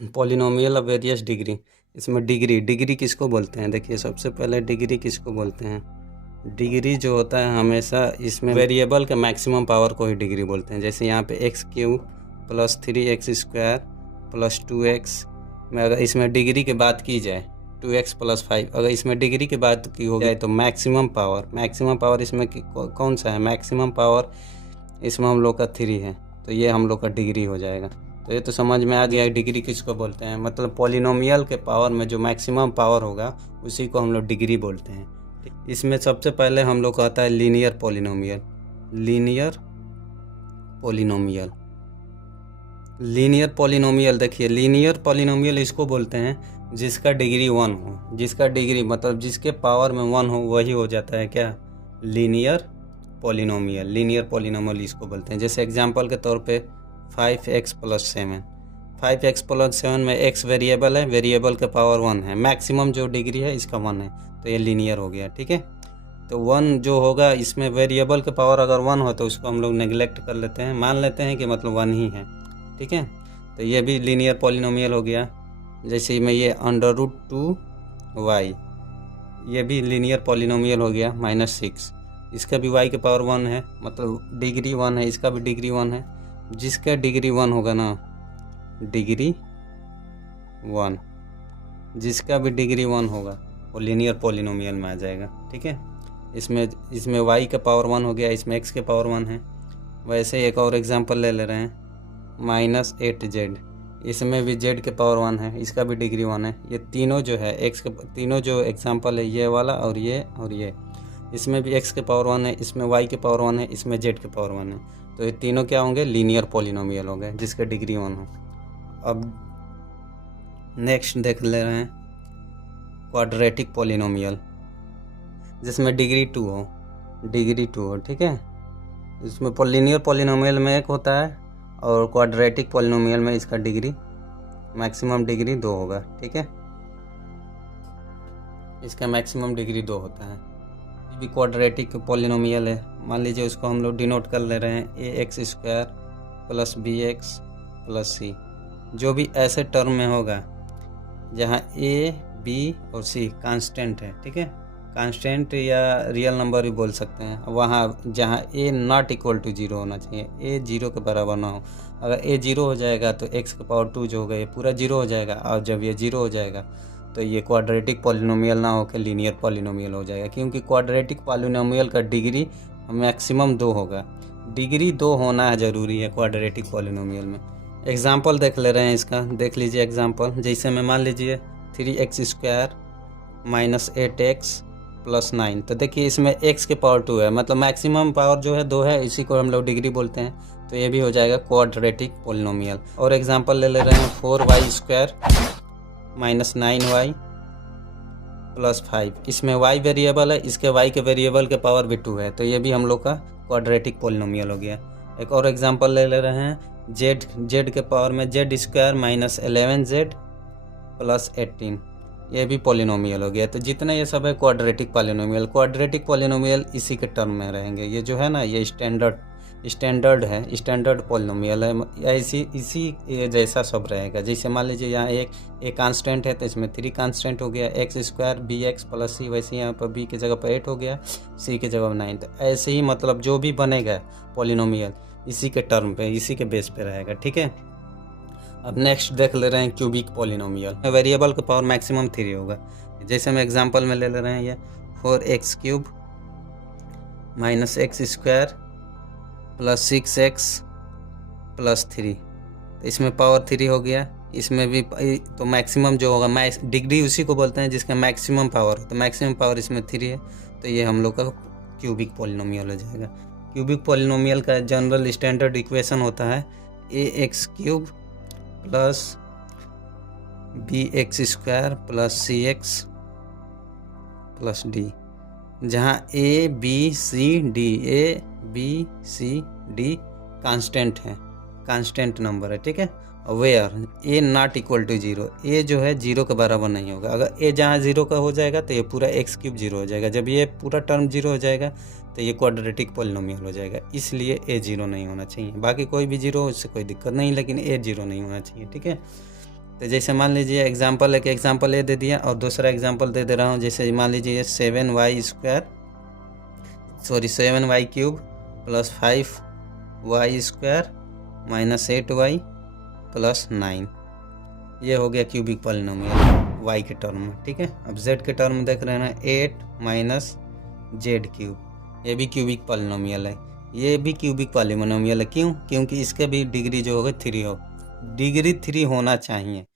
Polynomial of various degree. इसमें degree किसको बोलते हैं? देखिए, सबसे पहले डिग्री किसको बोलते हैं? डिग्री जो होता है हमेशा इसमें वेरिएबल के मैक्सिमम पावर को ही डिग्री बोलते हैं। जैसे यहाँ पे x³ + 3x² + 2x में अगर इसमें डिग्री की बात की जाए 2x + 5, अगर इसमें डिग्री की बात की हो जाए तो मैक्सिमम पावर इसमें कौन सा है? मैक्सिमम पावर इसमें हम लोग का 3 है, तो ये हम लोग का डिग्री हो जाएगा। तो ये तो समझ में आ गया डिग्री किसको बोलते हैं। मतलब पॉलिनोमियल के पावर में जो मैक्सिमम पावर होगा उसी को हम लोग डिग्री बोलते हैं। इसमें सबसे पहले हम लोग का आता है लीनियर पॉलिनोमियल। देखिए, लीनियर पॉलिनोमियल इसको बोलते हैं जिसका डिग्री 1 हो, जिसका डिग्री मतलब जिसके पावर में 1 हो वही हो जाता है क्या? लीनियर पॉलिनोमियल इसको बोलते हैं। जैसे एग्जांपल के तौर पे 5x + 7, 5x + 7 में x वेरिएबल है, वेरिएबल का पावर 1 है, मैक्सिमम जो डिग्री है इसका 1 है, तो ये लीनियर हो गया। ठीक है, तो 1 जो होगा इसमें वेरिएबल का पावर अगर 1 हो तो उसको हम लोग नेगलेक्ट कर लेते हैं, मान लेते हैं कि मतलब 1 ही है। ठीक है, तो ये भी लीनियर पॉलिनोमियल हो गया। जैसे मैं ये √2y, ये भी लीनियर पॉलिनोमियल हो गया। -6, इसका भी y के पावर 1 है, मतलब डिग्री 1 है, इसका भी डिग्री 1 है। जिसका डिग्री 1 होगा ना, डिग्री 1, जिसका भी डिग्री 1 होगा वो लीनियर पॉलिनोमियल में आ जाएगा। ठीक है, इसमें y का पावर 1 हो गया, इसमें x के पावर 1 है। वैसे एक और एग्जांपल ले रहे हैं, -8z, इसमें भी z के पावर 1 है, इसका भी डिग्री 1 है। ये तीनों जो है x के तीनों जो एग्जांपल है, ये वाला और ये, इसमें भी x के पावर 1 है, इसमें y के पावर 1 है, इसमें z के पावर 1 है। तो ये तीनों क्या होंगे? लीनियर पॉलिनोमियल हो गए जिसका डिग्री 1 हो। अब नेक्स्ट देख ले रहे हैं क्वाड्रेटिक पॉलिनोमियल, जिसमें डिग्री 2 हो। ठीक है, इसमें लीनियर पॉलिनोमियल में 1 होता है और क्वाड्रेटिक पॉलिनोमियल में इसका डिग्री मैक्सिमम डिग्री 2 होगा। ठीक है, इसका मैक्सिमम डिग्री 2 होता है। ये भी क्वाड्रेटिक पॉलिनोमियल है। मान लीजिए उसको हम लोग डिनोट कर ले रहे हैं ax² + bx + c। जो भी ऐसे टर्म में होगा जहाँ a, b और c कांस्टेंट है, ठीक है, कांस्टेंट या रियल नंबर भी बोल सकते हैं, वहाँ जहाँ a ≠ 0 होना चाहिए, a 0 के बराबर ना हो। अगर a 0 हो जाएगा तो x के पावर 2 जो होगा ये पूरा 0 हो जाएगा, और जब ये 0 हो जाएगा तो ये क्वाड्रेटिक पॉलिनोमियल ना होकर लीनियर पॉलिनोमियल हो जाएगा, क्योंकि क्वाड्रेटिक पॉलिनोमियल का डिग्री मैक्सिमम 2 होगा। डिग्री 2 होना ज़रूरी है क्वाड्रेटिक पॉलिनोमियल में। एग्जाम्पल देख ले रहे हैं इसका, देख लीजिए एग्जाम्पल। जैसे में मान लीजिए 3x² - 8x + 9, तो देखिए इसमें x के पावर 2 है, मतलब मैक्सिमम पावर जो है 2 है, इसी को हम लोग डिग्री बोलते हैं। तो ये भी हो जाएगा क्वाड्रेटिक पॉलिनोमियल। और एग्जाम्पल ले रहे हैं 4y² - 9y + 5, इसमें y वेरिएबल है, इसके y के वेरिएबल के पावर भी 2 है, तो ये भी हम लोग का क्वाड्रेटिक पॉलिनोमियल हो गया। एक और एग्जांपल ले रहे हैं z के पावर में z² - 11z + 18, ये भी पॉलिनोमियल हो गया। तो जितने ये सब है क्वाड्रेटिक पॉलिनोमियल इसी के टर्म में रहेंगे। ये जो है ना, ये स्टैंडर्ड पॉलिनोमियल है, इसी जैसा सब रहेगा। जैसे मान लीजिए यहाँ एक कांस्टेंट है तो इसमें 3 कांस्टेंट हो गया, x² bx + c, वैसे यहाँ पर b की जगह पर 8 हो गया, c की जगह 9। तो ऐसे ही मतलब जो भी बनेगा पॉलिनोमियल इसी के टर्म पे, इसी के बेस पे रहेगा। ठीक है, अब नेक्स्ट देख ले रहे हैं क्यूबिक पॉलिनोमियल। वेरिएबल का पावर मैक्सिमम 3 होगा। जैसे हम एग्जांपल में ले रहे हैं ये 4x³ - x² + 6x + 3, तो इसमें पावर 3 हो गया। इसमें भी तो मैक्सिमम जो होगा, डिग्री उसी को बोलते हैं जिसका मैक्सिमम पावर हो, तो मैक्सिमम पावर इसमें 3 है, तो ये हम लोग का क्यूबिक पॉलिनोमियल हो जाएगा। क्यूबिक पॉलिनोमियल का जनरल स्टैंडर्ड इक्वेशन होता है ax³ + bx² + cx + d, जहाँ a b c d constant है, कांस्टेंट नंबर है। ठीक है, वेयर a ≠ 0, a जो है 0 के बराबर नहीं होगा। अगर a जहाँ 0 का हो जाएगा तो ये पूरा x³ 0 हो जाएगा। जब ये पूरा टर्म 0 हो जाएगा तो ये क्वाड्रेटिक पॉलिनोमियल हो जाएगा। इसलिए a 0 नहीं होना चाहिए, बाकी कोई भी 0 हो इससे कोई दिक्कत नहीं, लेकिन a 0 नहीं होना चाहिए। ठीक है, तो जैसे मान लीजिए एग्जांपल, एक एग्जांपल ये दे दिया और दूसरा एग्जांपल दे रहा हूँ। जैसे मान लीजिए 7y³ plus 5y² minus 8y plus 9, ये हो गया क्यूबिक पॉलिनोमियल y के टर्म में। ठीक है, अब z के टर्म में देख रहे हैं 8 माइनस z³, ये भी क्यूबिक पॉलिनोमियल है, ये भी क्यूबिक पॉलिनोमियल है। क्यों? क्योंकि इसके भी डिग्री जो होगा 3 हो, डिग्री 3 होना चाहिए।